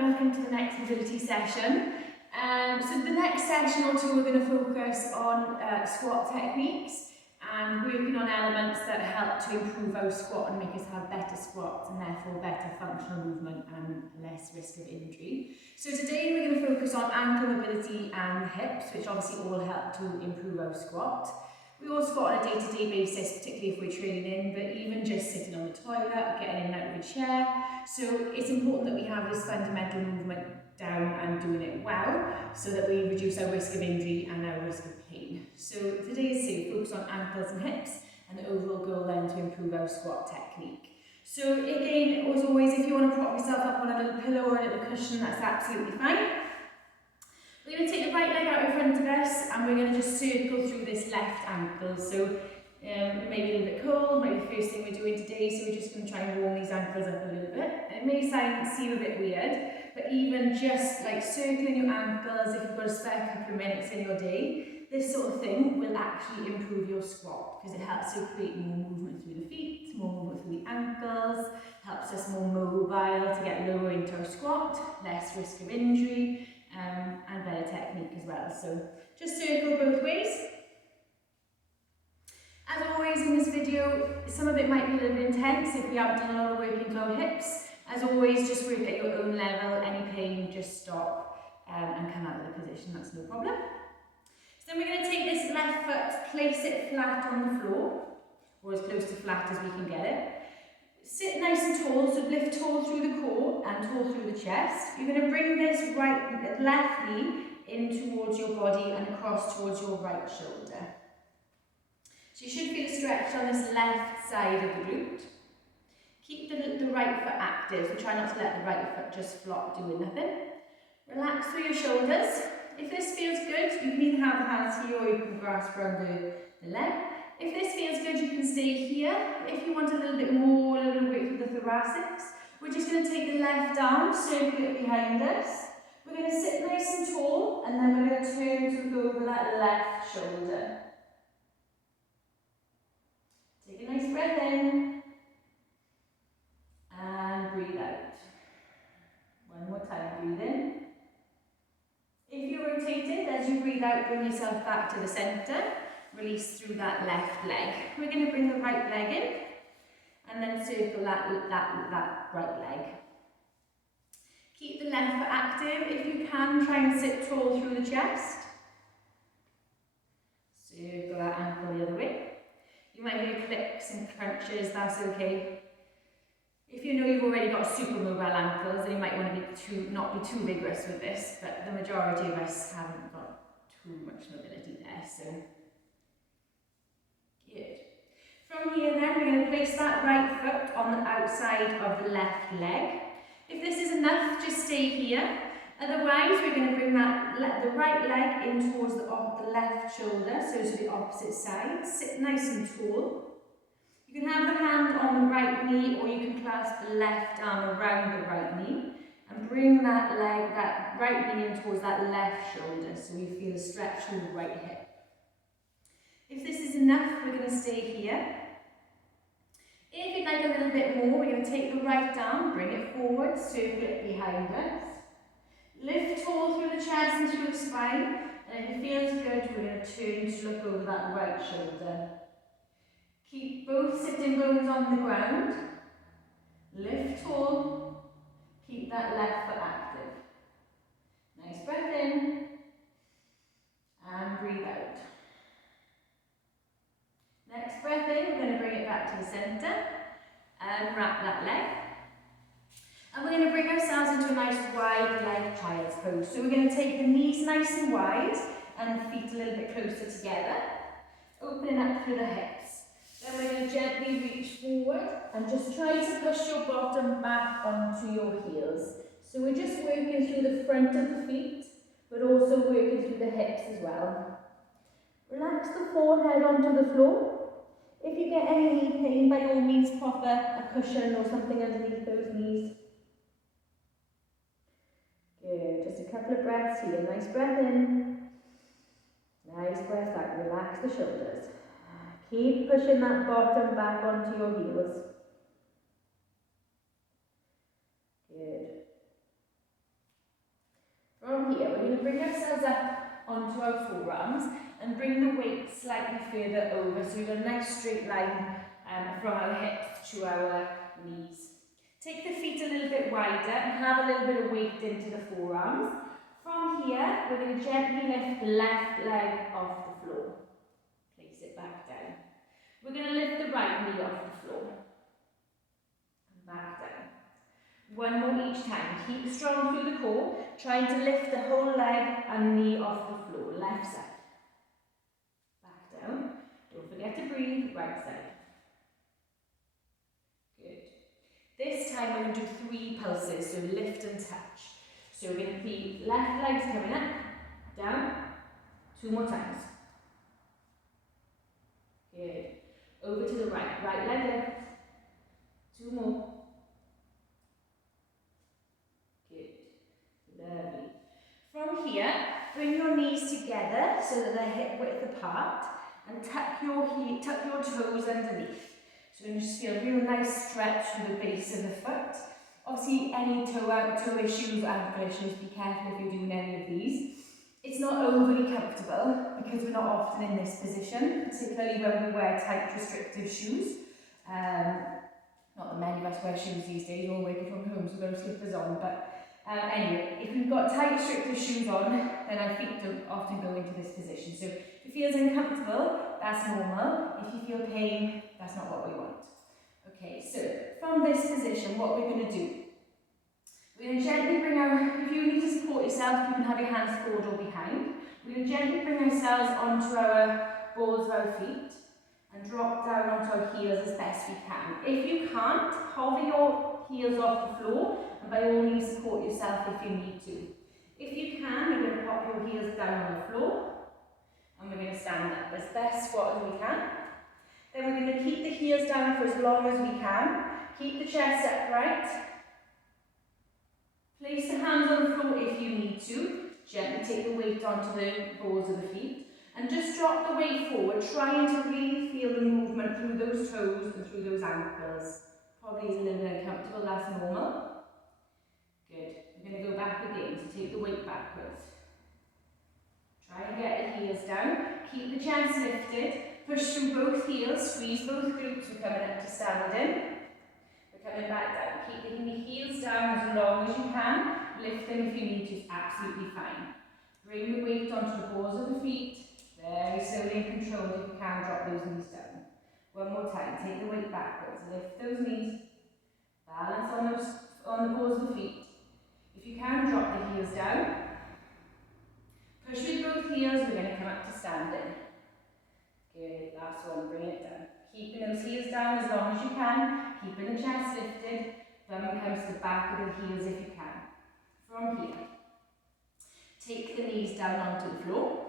welcome to the next mobility session. So the next session or two we're going to focus on squat techniques and working on elements that help to improve our squat and make us have better squats and therefore better functional movement and less risk of injury. So today we're going to focus on ankle mobility and hips, which obviously all help to improve our squat. We all squat on a day-to-day basis, particularly if we're training, but even just sitting on the toilet, getting in and out of a chair. So it's important that we have this fundamental movement down and doing it well, so that we reduce our risk of injury and our risk of pain. So today's to focus on ankles and hips, and the overall goal then to improve our squat technique. So again, as always, if you want to prop yourself up on a little pillow or a little cushion, that's absolutely fine. We're going to take the right leg out in front of us and we're going to just circle through this left ankle. So it may be a little bit cold, might be the first thing we're doing today, so we're just going to try and warm these ankles up a little bit. It may seem a bit weird, but even just like circling your ankles, if you've got a spare couple of minutes in your day, this sort of thing will actually improve your squat because it helps to create more movement through the feet, more movement through the ankles, helps us more mobile to get lower into our squat, less risk of injury, and better technique as well. So just circle both ways. As always in this video, some of it might be a little bit intense if we haven't done a lot of work into our hips. As always, just work at your own level. Any pain, just stop and come out of the position, that's no problem. So then we're going to take this left foot, place it flat on the floor, or as close to flat as we can get it. Sit nice and tall, so lift tall through the core and tall through the chest. You're going to bring this left knee in towards your body and across towards your right shoulder. So you should feel a stretch on this left side of the glute. Keep the right foot active, so try not to let the right foot just flop doing nothing. Relax through your shoulders. If this feels good, you can either have the hands here or you can grasp around the leg. If this feels good, you can stay here. If you want a little bit more, a little bit with the thoracics, we're just going to take the left arm, circle it behind us. We're going to sit nice and tall, and then we're going to turn to go over that left shoulder. Take a nice breath in, and breathe out. One more time, breathe in. If you're rotated, as you breathe out, bring yourself back to the centre. Release through that left leg. We're going to bring the right leg in and then circle that right leg. Keep the left foot active. If you can, try and sit tall through the chest. Circle that ankle the other way. You might hear clicks and crunches, that's okay. If you know you've already got super mobile ankles, then you might want to not be too vigorous with this, but the majority of us haven't got too much mobility there, so good. From here then, we're going to place that right foot on the outside of the left leg. If this is enough, just stay here. Otherwise, we're going to bring the right leg in towards the left shoulder, so to the opposite side. Sit nice and tall. You can have the hand on the right knee, or you can clasp the left arm around the right knee and bring that right knee in towards that left shoulder, so you feel a stretch through the right hip. If this is enough, we're going to stay here. If you'd like a little bit more, we're going to take the right arm, bring it forward, circle it behind us. Lift tall through the chest and through the spine, and if it feels good, we're going to turn to look over that right shoulder. Keep both sitting bones on the ground. Lift tall. Keep that left foot active. Nice breath in, and breathe out. Next breath in, we're going to bring it back to the centre and wrap that leg. And we're going to bring ourselves into a nice wide leg child's pose. So we're going to take the knees nice and wide and the feet a little bit closer together, opening up through the hips. Then we're going to gently reach forward and just try to push your bottom back onto your heels. So we're just working through the front of the feet, but also working through the hips as well. Relax the forehead onto the floor. If you get any knee pain, by all means pop a cushion or something underneath those knees. Good, just a couple of breaths here. Nice breath in. Nice breath out. Relax the shoulders. Keep pushing that bottom back onto your heels. Good. from here, we're going to bring ourselves up onto our forearms and bring the weight slightly further over, so we've got a nice straight line from our hips to our knees. Take the feet a little bit wider and have a little bit of weight into the forearms. From here, we're going to gently lift the left leg off the floor. Place it back down. We're going to lift the right knee off the floor. And back down. One more each time. Keep strong through the core, trying to lift the whole leg and knee off the floor. Left side. Back down. Don't forget to breathe. Right side. Good. This time we're going to do 3 pulses, so lift and touch. So we're going to keep left legs coming up, down, 2 more times. Good. Over to the right, right leg lift, 2 more. Good. Lovely. From here, bring your knees together so that they're hip width apart and tuck your toes underneath. So we're going to just feel a real nice stretch through the base of the foot. Obviously, any toe issues, ankle issues, be careful if you're doing any of these. It's not overly comfortable because we're not often in this position, particularly when we wear tight, restrictive shoes. Not that many of us wear shoes these days, all working from home, so we've got our slippers on. But anyway, if we've got tight, restrictive shoes on, then our feet don't often go into this position. So if it feels uncomfortable, that's normal. If you feel pain, that's not what we want. Okay, so from this position, what we're going to do, we're going to gently bring if you need to support yourself, you can have your hands forward or behind. We're going to gently bring ourselves onto our balls of our feet and drop down onto our heels as best we can. If you can't, hover your heels off the floor and by all means support yourself if you need to. If you can, you're going to pop your heels down on the floor and we're going to stand up as best squat as we can. Then we're going to keep the heels down for as long as we can. Keep the chest upright. Place the hands on the floor if you need to. Gently take the weight onto the balls of the feet. And just drop the weight forward, trying to really feel the movement through those toes and through those ankles. Probably is a little bit uncomfortable, that's normal. Good. We're going to go back again, so take the weight backwards. Try and get the heels down. Keep the chest lifted. Push through both heels, squeeze both glutes. We're coming up to standing. We're coming back down. Keep the heels down as long as you can. Lift them if you need to, it's absolutely fine. Bring the weight onto the balls of the feet. Very slowly and controlled. If you can, drop those knees down. One more time. Take the weight backwards. Lift those knees. Balance on the balls of the feet. If you can, drop the heels down. Push with both heels. We're going to come up to standing. Good. Last one. Bring it down. Keeping those heels down as long as you can. Keeping the chest lifted. Thumb comes to the back of the heels if you can. From here, take the knees down onto the floor.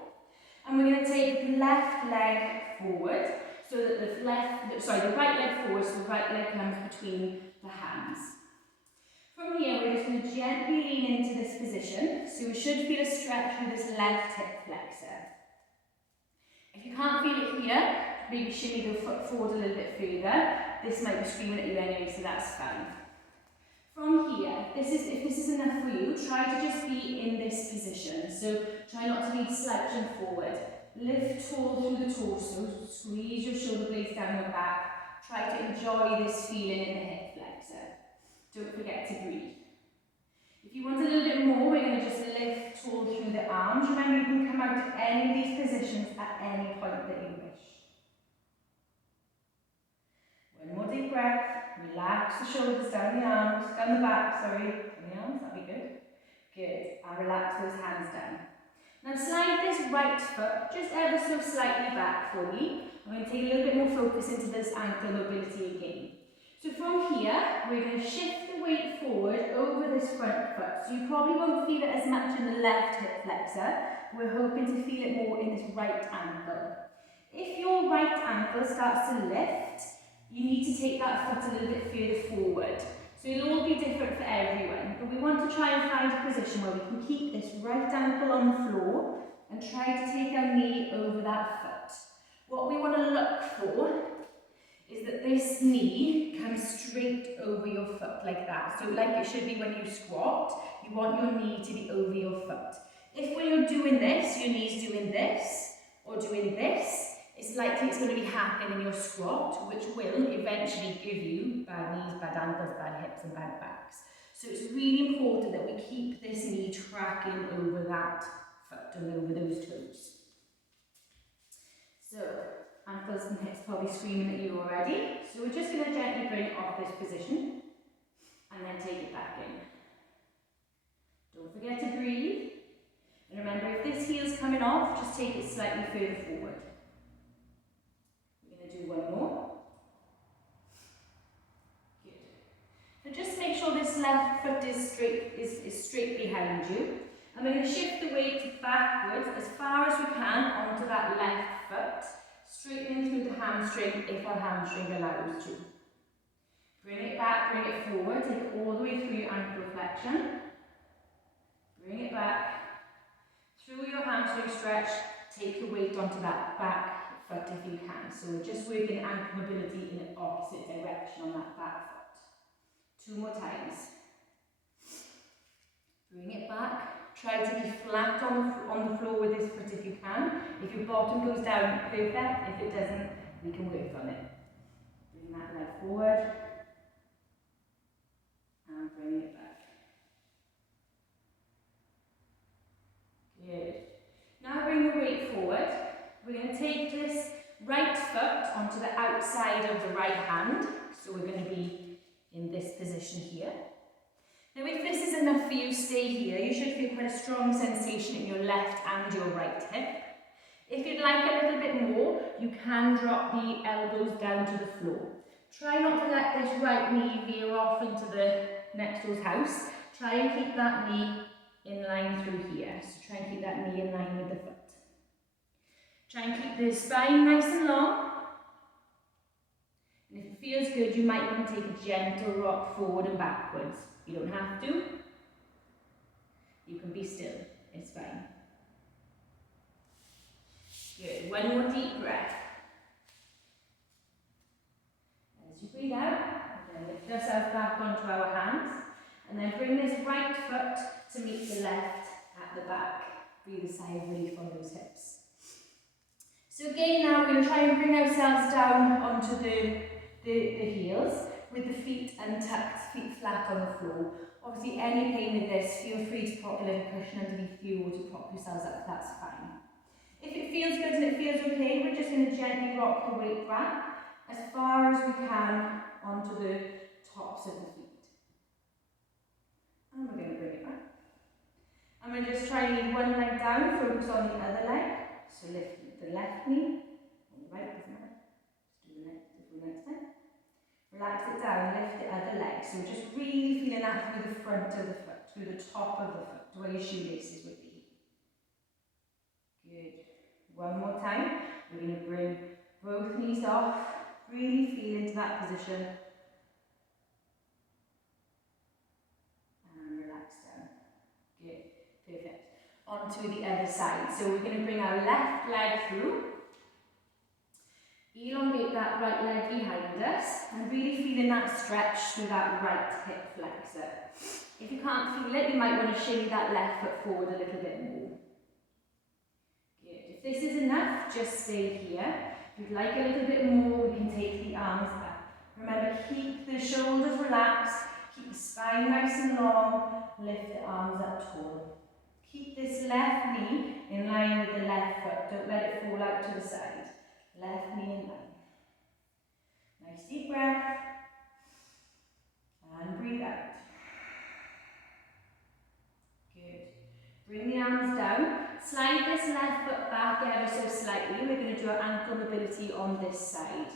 And we're going to take the left leg forward so that the right leg forward so the right leg comes between the hands. From here, we're just going to gently lean into this position. So we should feel a stretch through this left hip flexor. If you can't feel it here, maybe shimmy the foot forward a little bit further. This might be screaming at you anyway, so that's fine. From here, if this is enough for you, try to just be in this position. So try not to be slouching forward. Lift tall through the torso, squeeze your shoulder blades down your back. Try to enjoy this feeling in the hip flexor. Don't forget to breathe. If you want a little bit more, we're going to just lift tall through the arms. Remember, you can come out of any of these positions at any point that you wish. One more deep breath. Relax the shoulders, down the arms, down the back, sorry, down the arms, that'd be good. Good, and relax those hands down. Now slide this right foot just ever so slightly back for me. I'm going to take a little bit more focus into this ankle mobility again. So from here, we're going to shift the weight forward over this front foot. So you probably won't feel it as much in the left hip flexor. We're hoping to feel it more in this right ankle. If your right ankle starts to lift, you need to take that foot a little bit further forward. So it'll all be different for everyone, but we want to try and find a position where we can keep this right ankle on the floor and try to take our knee over that foot. What we want to look for is that this knee comes straight over your foot like that. So like it should be when you squat, you want your knee to be over your foot. If when you're doing this, your knee's doing this or doing this, it's likely it's going to be happening in your squat, which will eventually give you bad knees, bad ankles, bad hips and bad backs. So it's really important that we keep this knee tracking over that foot and over those toes. So ankles and hips probably screaming at you already. So we're just going to gently bring it off this position and then take it back in. Don't forget to breathe. And remember, if this heel's coming off, just take it slightly further forward. We're going to do one more. Good. Now just make sure this left foot is straight behind you. And we're going to shift the weight backwards as far as we can onto that left foot, straightening through the hamstring if our hamstring allows to. Bring it back, bring it forward, take it all the way through your ankle flexion. Bring it back. Through your hamstring stretch, take your weight onto that back foot if you can. So we're just working ankle mobility in the opposite direction on that back foot. 2 more times. Bring it back. Try to be flat on the floor with this foot if you can. If your bottom goes down, perfect. If it doesn't, we can work on it. Bring that leg forward. And bring it back. Good. Now bring the weight forward. We're going to take this right foot onto the outside of the right hand. So we're going to be in this position here. Now if this is enough for you, stay here. You should feel quite a strong sensation in your left and your right hip. If you'd like a little bit more, you can drop the elbows down to the floor. Try not to let this right knee veer off into the next door's house. Try and keep that knee in line through here. So try and keep that knee in line with the foot. Try and keep the spine nice and long. And if it feels good, you might want to take a gentle rock forward and backwards. You don't have to. You can be still. It's fine. Good. One more deep breath. As you breathe out, then lift yourself back onto our hands. And then bring this right foot to meet the left at the back. Breathe a sigh of relief on those hips. So again now we're going to try and bring ourselves down onto the heels with the feet untucked, feet flat on the floor. Obviously any pain with this, feel free to pop a little cushion underneath you or to prop yourselves up, that's fine. If it feels good and it feels okay, we're just going to gently rock the weight back as far as we can onto the tops of the feet. And we're going to bring it back. I'm going to just try and leave one leg down, focus on the other leg. So lift the left knee, or the right, doesn't matter. Just do the next time. Relax it down, lift the other leg. So just really feeling that through the front of the foot, through the top of the foot, to where your shoelaces would be. Good. One more time. We're going to bring both knees off, really feel into that position. Onto the other side. So we're going to bring our left leg through. Elongate that right leg behind us and really feeling that stretch through that right hip flexor. If you can't feel it, you might want to shimmy that left foot forward a little bit more. Good. If this is enough, just stay here. If you'd like a little bit more, we can take the arms up. Remember, keep the shoulders relaxed, keep the spine nice and long, lift the arms up tall. Keep this left knee in line with the left foot. Don't let it fall out to the side. Left knee in line. Nice deep breath. And breathe out. Good. Bring the arms down. Slide this left foot back ever so slightly. We're going to do our ankle mobility on this side.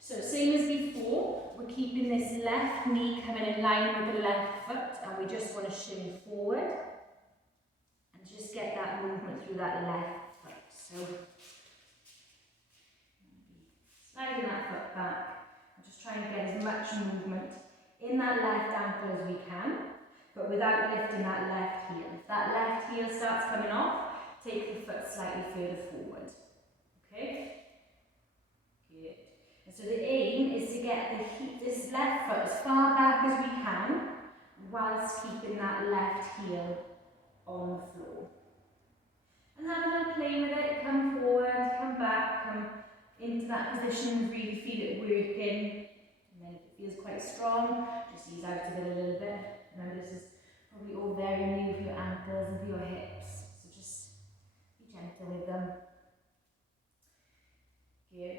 So same as before, we're keeping this left knee coming in line with the left foot, and we just want to shimmy forward. Just get that movement through that left foot. So, sliding that foot back, and just trying to get as much movement in that left ankle as we can, but without lifting that left heel. If that left heel starts coming off, take the foot slightly further forward. Okay? Good. And so the aim is to get this left foot as far back as we can, whilst keeping that left heel on the floor. that position, really feel it working. And then if it feels quite strong, just ease out of it a little bit. Remember, this is probably all very new for your ankles and for your hips, so just be gentle with them. Good.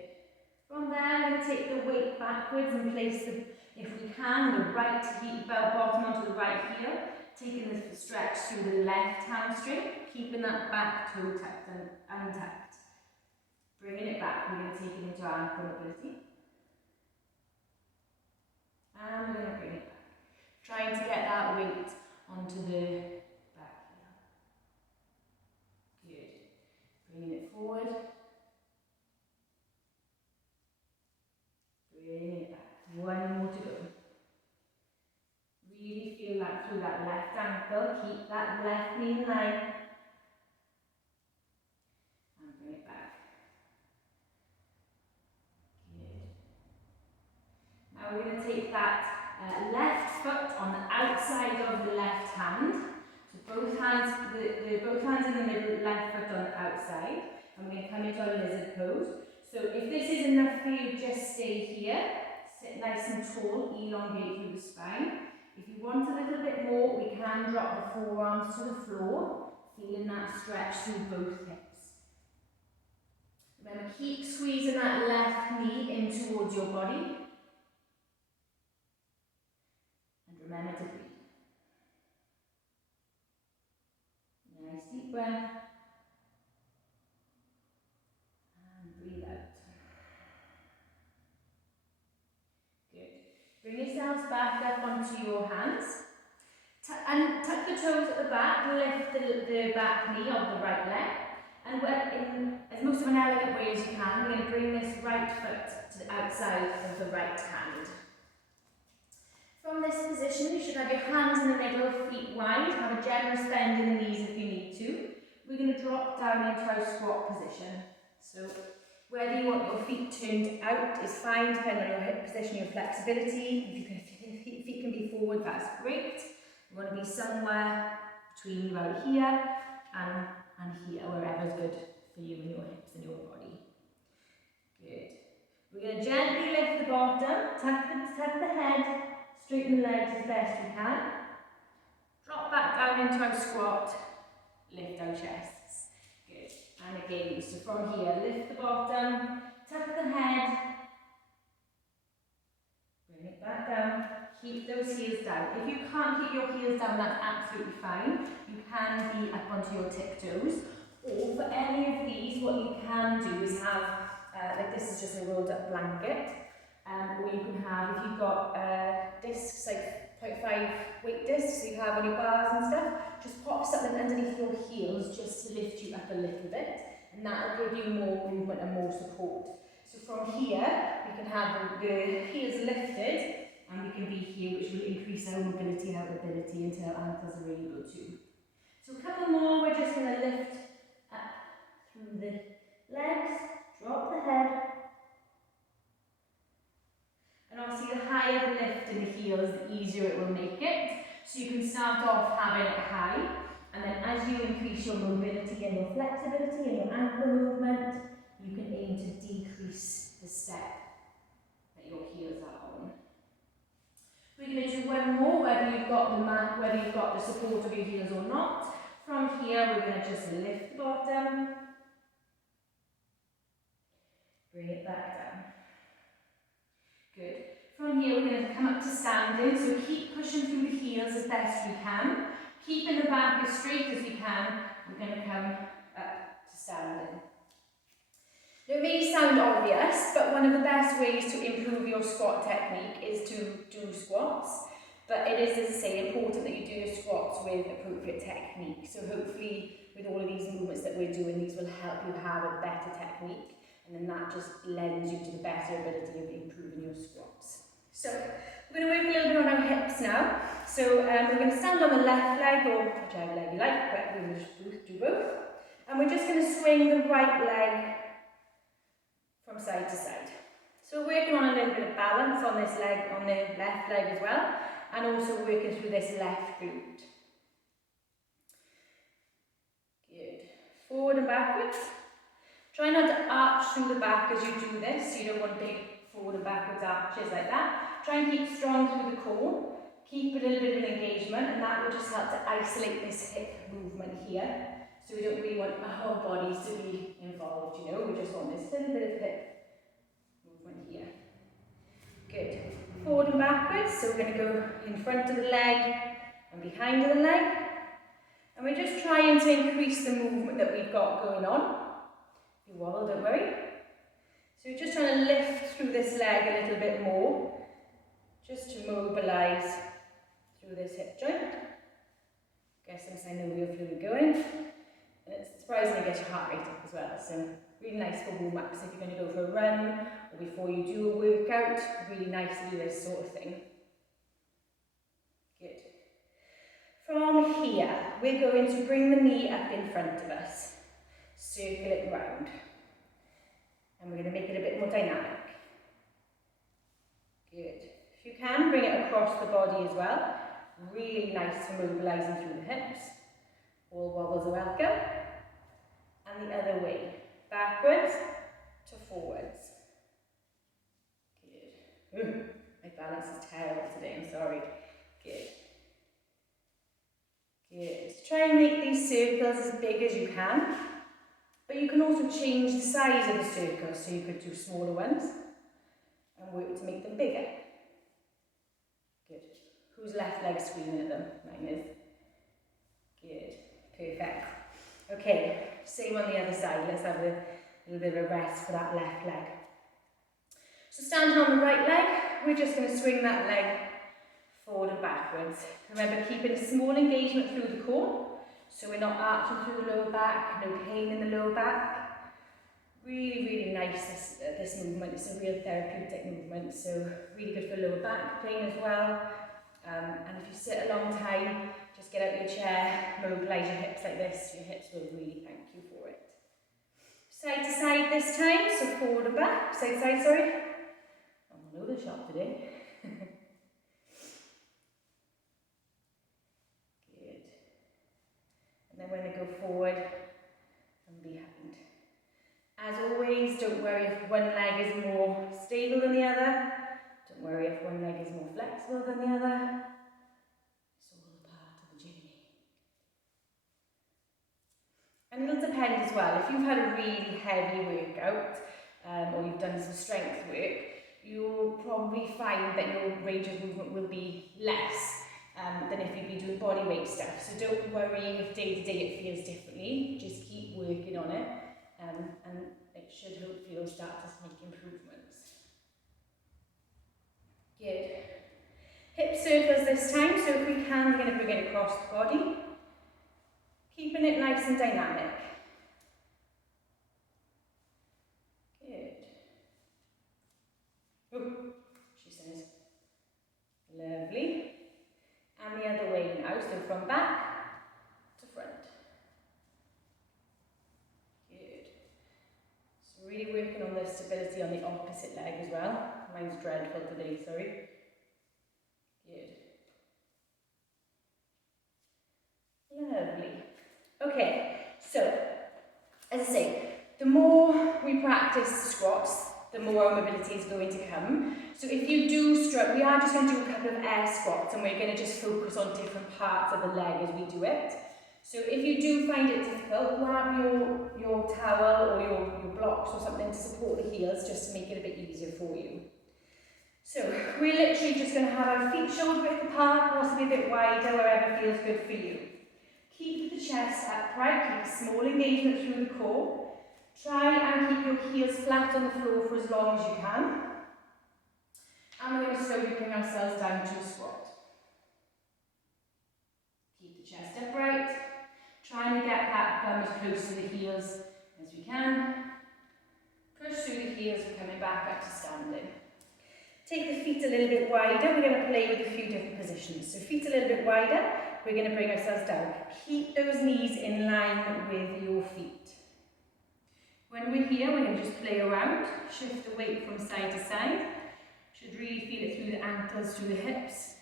From there, I'm going to take the weight backwards and place the, if we can, the right heel, bottom onto the right heel, taking the stretch through the left hamstring, keeping that back toe tucked and untucked. Bringing it back, we're going to take it into our ankle mobility. And we're going to bring it back. Trying to get that weight onto the back heel. Good. Bringing it forward. Bringing it back. One more to go. Really feel that through that left ankle. Keep that left knee in line. And bring it back. Good. Now we're going to take that left foot on the outside of the left hand. So both hands, both hands in the middle, left foot on the outside. And we're going to come into our lizard pose. So if this is enough for you, just stay here. Sit nice and tall, elongate through the spine. If you want a little bit more, we can drop the forearms to the floor, feeling that stretch through both hips. Remember, keep squeezing that left knee in towards your body. And remember to breathe. Nice deep breath. And breathe out. Bring yourselves back up onto your hands. And tuck the toes at the back, lift the back knee of the right leg. And in as most of an elegant way as you can, we're going to bring this right foot to the outside of the right hand. From this position, you should have your hands in the middle, feet wide, have a generous bend in the knees if you need to. We're going to drop down into our squat position. So whether you want your feet turned out is fine, depending on your hip position, your flexibility. If your feet can be forward, that's great. You want to be somewhere between about here and here, wherever's good for you and your hips and your body. Good. We're going to gently lift the bottom, tuck the head, straighten the legs as best we can. Drop back down into our squat, lift our chests. Good. And again, so from here, lift the bottom, tuck the head, bring it back down, keep those heels down. If you can't keep your heels down, that's absolutely fine. You can be up onto your tiptoes. Or for any of these, what you can do is have, like this is just a rolled up blanket, or you can have, if you've got discs, like 0.5 weight discs you have on your bars and stuff, just pop something underneath your heels just to lift you up a little bit, and that will give you more movement and more support. So from here, we can have the heels lifted, and we can be here, which will increase our mobility and our ability until our ankles are able to. So a couple more, we're just going to lift up through the legs, drop the head, and obviously the higher the lift in the heels, the easier it will make it. So you can start off having it high, and then as you increase your mobility and your flexibility and your ankle movement, you can aim to decrease the step that your heels are on. We're going to do one more, whether you've got the mat, whether you've got the support of your heels or not. From here, we're going to just lift the bottom, bring it back down. Good. From here, we're going to come up to standing, so keep pushing through the heels as best you can. Keeping the back as straight as you can, we're going to come up to standing. Now, it may sound obvious, but one of the best ways to improve your squat technique is to do squats. But it is, as I say, important that you do your squats with appropriate technique. So hopefully, with all of these movements that we're doing, these will help you have a better technique. And then that just lends you to the better ability of improving your squats. So, we're going to work a little bit on our hips now. So, we're going to stand on the left leg, or whichever leg you like, but we'll just do both. And we're just going to swing the right leg from side to side. So, we're working on a little bit of balance on this leg, on the left leg as well, and also working through this left glute. Good. Forward and backwards. Try not to arch through the back as you do this, so you don't want big forward and backwards arches like that. Try and keep strong through the core. Keep a little bit of an engagement, and that will just help to isolate this hip movement here. So we don't really want our whole bodies to be involved, you know, we just want this little bit of hip movement here. Good. Forward and backwards, so we're going to go in front of the leg and behind the leg. And we're just trying to increase the movement that we've got going on. If you wobble, don't worry. So we're just trying to lift through this leg a little bit more, just to mobilise through this hip joint. Get some synovial fluid going. And it's surprisingly gets your heart rate up as well, so really nice for warm-ups if you're going to go for a run or before you do a workout. Really nice to do this sort of thing. Good. From here, we're going to bring the knee up in front of us, circle it round, and we're going to make it a bit more dynamic. Good. If you can, bring it across the body as well. Really nice for mobilising through the hips. All wobbles are welcome. And the other way, backwards to forwards. Good. Ooh, my balance is terrible today, I'm sorry. Good. Good. Try and make these circles as big as you can, but you can also change the size of the circles, so you could do smaller ones and work to make them bigger. Good. Whose left leg screaming at them? Mine is. Good. Perfect. Okay, same on the other side. Let's have a little bit of a rest for that left leg. So standing on the right leg, we're just going to swing that leg forward and backwards. Remember, keeping a small engagement through the core, so we're not arching through the lower back, no pain in the lower back. Really, really nice, this movement. It's a real therapeutic movement, so really good for lower back pain as well. And if you sit a long time, just get out of your chair, mobilise your hips like this. Your hips will really thank you for it. Side to side this time, so forward and back. Side to side, sorry. I'm all over the shop today. Good. And then we're going to go forward and behind. As always, don't worry if one leg is more stable than the other. Don't worry if one leg is more flexible than the other. It's all part of the journey. And it'll depend as well. If you've had a really heavy workout or you've done some strength work, you'll probably find that your range of movement will be less than if you'd be doing body weight stuff. So don't worry if day to day it feels differently. Just keep working on it and it should hopefully start to make improvements. Good. Hip circles this time, so if we can, we're going to bring it across the body, keeping it nice and dynamic. Good. Oh, she says. Lovely. And the other way now, so from back to front. Good. So really working on the stability on the opposite leg as well. Mine's dreadful today, sorry. Good. Lovely. Okay, so, as I say, the more we practice squats, the more our mobility is going to come. So if you do struggle, we are just going to do a couple of air squats and we're going to just focus on different parts of the leg as we do it. So if you do find it difficult, grab your towel or your blocks or something to support the heels just to make it a bit easier for you. So we're literally just going to have our feet shoulder width apart, possibly a bit wider, wherever feels good for you. Keep the chest upright, keep a small engagement through the core. Try and keep your heels flat on the floor for as long as you can. And we're going to slowly bring ourselves down to a squat. Keep the chest upright. Try and get that bum as close to the heels as we can. Push through the heels, we're coming back up to standing. Take the feet a little bit wider. We're going to play with a few different positions. So feet a little bit wider. We're going to bring ourselves down. Keep those knees in line with your feet. When we're here, we're going to just play around. Shift the weight from side to side. Should really feel it through the ankles, through the hips.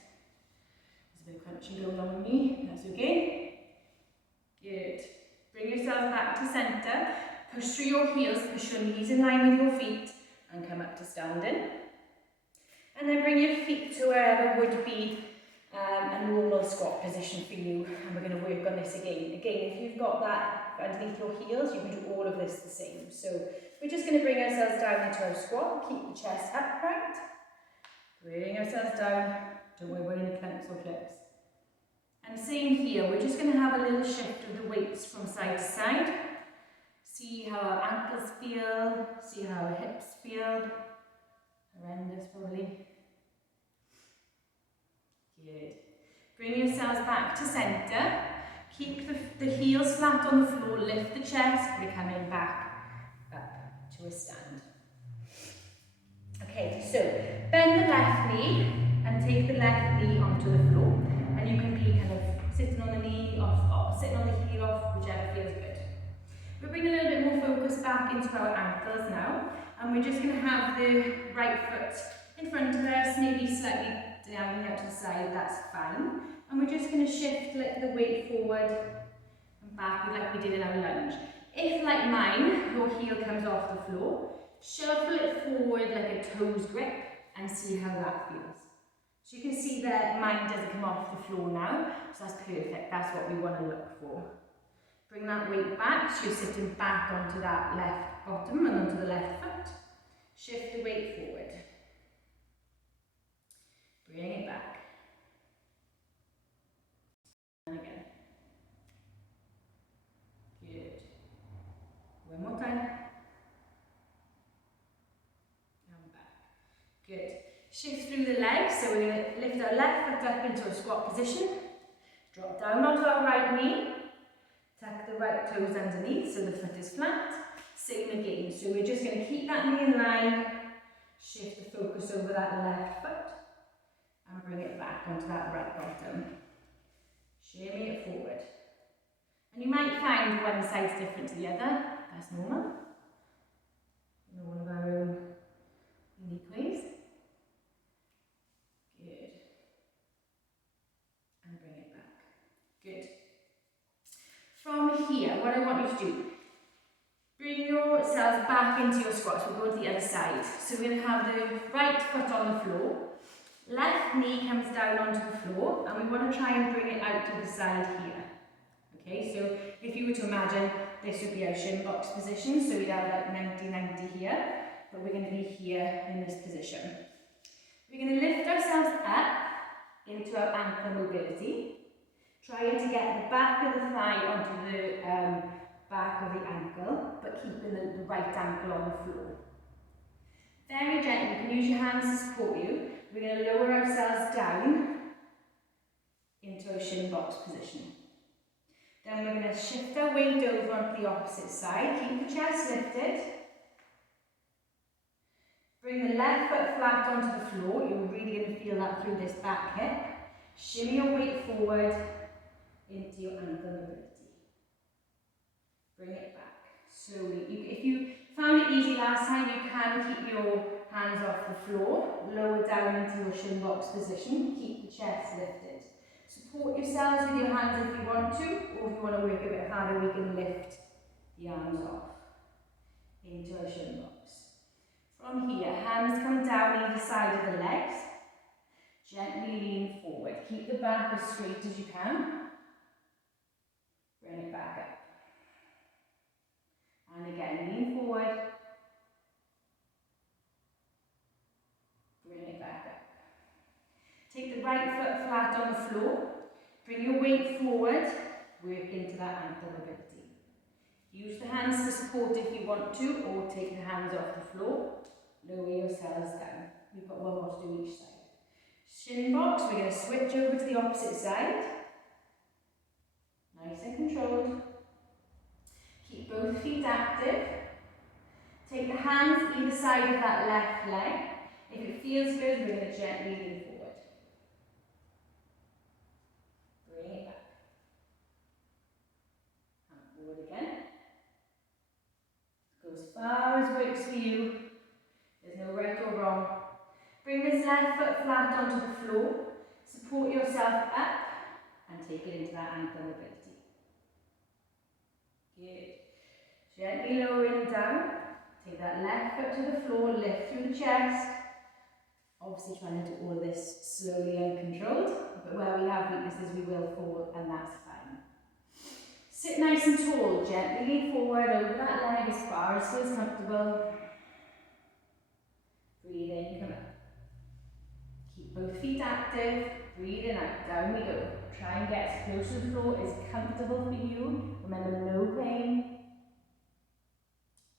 There's a bit of crunching going on with me. That's okay. Good. Bring yourself back to centre. Push through your heels, push your knees in line with your feet and come up to standing. And then bring your feet to wherever would be a normal squat position for you. And we're going to work on this again. Again, if you've got that underneath your heels, you can do all of this the same. So we're just going to bring ourselves down into our squat, keep the chest upright. Bring ourselves down, don't worry about any clumps or clips. And same here, we're just going to have a little shift of the weights from side to side. See how our ankles feel, see how our hips feel. Horrendous probably. Good. Bring yourselves back to centre. Keep the heels flat on the floor, lift the chest, we're coming back up to a stand. Okay, so bend the left knee and take the left knee onto the floor. And you can be kind of sitting on the knee, sitting on the heel off, whichever feels good. We'll bring a little bit more focus back into our ankles now. And we're just going to have the right foot in front of us, maybe slightly down out to the side, that's fine. And we're just going to shift the weight forward and backward like we did in our lunge. If, like mine, your heel comes off the floor, shuffle it forward like a toes grip and see how that feels. So you can see that mine doesn't come off the floor now, so that's perfect, that's what we want to look for. Bring that weight back, so you're sitting back onto that left bottom and onto the left foot. Shift the weight forward. Bring it back. And again. Good. One more time. And back. Good. Shift through the legs, so we're going to lift our left foot up into a squat position. Drop down onto our right knee. Tuck the right toes underneath so the foot is flat. Same again, so we're just going to keep that knee in line. Shift the focus over that left foot. And bring it back onto that right bottom. Shimmy it forward. And you might find one side's different to the other. That's normal. In one of our own unique ways. Good. And bring it back. Good. From here, what I want you to do, bring yourselves back into your squats. We'll go to the other side. So we're going to have the right foot on the floor. Left knee comes down onto the floor and we want to try and bring it out to the side here. Okay, so if you were to imagine this would be our shin box position, so we'd have like 90-90 here, but we're going to be here in this position. We're going to lift ourselves up into our ankle mobility, trying to get the back of the thigh onto the back of the ankle, but keeping the right ankle on the floor. Very gently, you can use your hands to support you. We're going to lower ourselves down into a shin box position. Then we're going to shift our weight over onto the opposite side. Keep the chest lifted. Bring the left foot flat onto the floor. You're really going to feel that through this back hip. Shimmy your weight forward into your ankle mobility. Bring it back slowly. If you found it easy last time, you can keep your hands off the floor, lower down into your shin box position, keep the chest lifted. Support yourselves with your hands if you want to, or if you want to work a bit harder, we can lift the arms off into our shin box. From here, hands come down either side of the legs, gently lean forward. Keep the back as straight as you can. Bring it back up. And again, lean forward. Bring it back up. Take the right foot flat on the floor. Bring your weight forward. Work into that ankle mobility. Use the hands to support if you want to, or take the hands off the floor. Lower yourselves down. We've got one more to do each side. Shin box, we're going to switch over to the opposite side. Nice and controlled. Keep both feet active. Take the hands either side of that left leg. If it feels good, we're going to gently lean forward. Bring it back. And forward again. Go as far as works for you. There's no right or wrong. Bring this left foot flat onto the floor. Support yourself up and take it into that ankle mobility. Good. Gently lowering down. Take that left foot to the floor, lift through the chest. Obviously trying to do all this slowly and controlled, but where we have weaknesses we will fall, and that's fine. Sit nice and tall, gently lean forward over that leg as far as feels comfortable. Breathe in, come up. Keep both feet active, breathe in, out, down we go. Try and get as close to the floor as comfortable for you. Remember, no pain.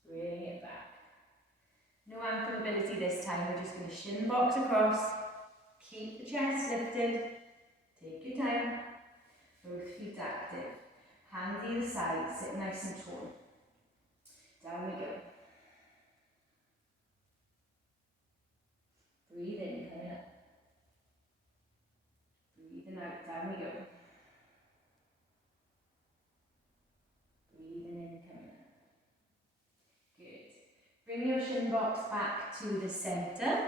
Bring it back. No anthem ability this time, we're just going to shin box across. Keep the chest lifted. Take your time. Both feet active. Hands either side, sit nice and tall. Down we go. Breathe in, coming up. Breathing out, down we go. Breathing in, coming up. Good. Bring your shin box back to the centre.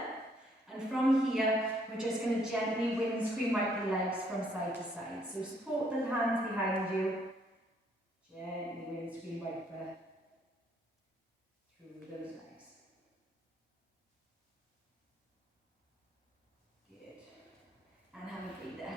And from here, we're just going to gently windscreen wipe the legs from side to side. So support the hands behind you. Gently windscreen wiper through those legs. Good. And have a breather.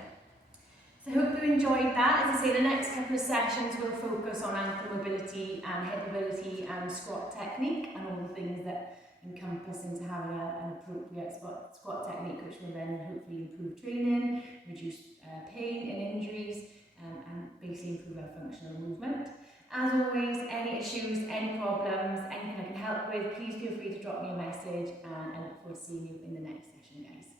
So I hope you enjoyed that. As I say, the next couple of sessions will focus on ankle mobility and hip mobility and squat technique and all the things that encompass into having an appropriate squat technique, which will then hopefully improve training, reduce pain and injuries, and basically improve our functional movement. As always, any issues, any problems, anything I can help with, please feel free to drop me a message, and I look forward to seeing you in the next session, guys.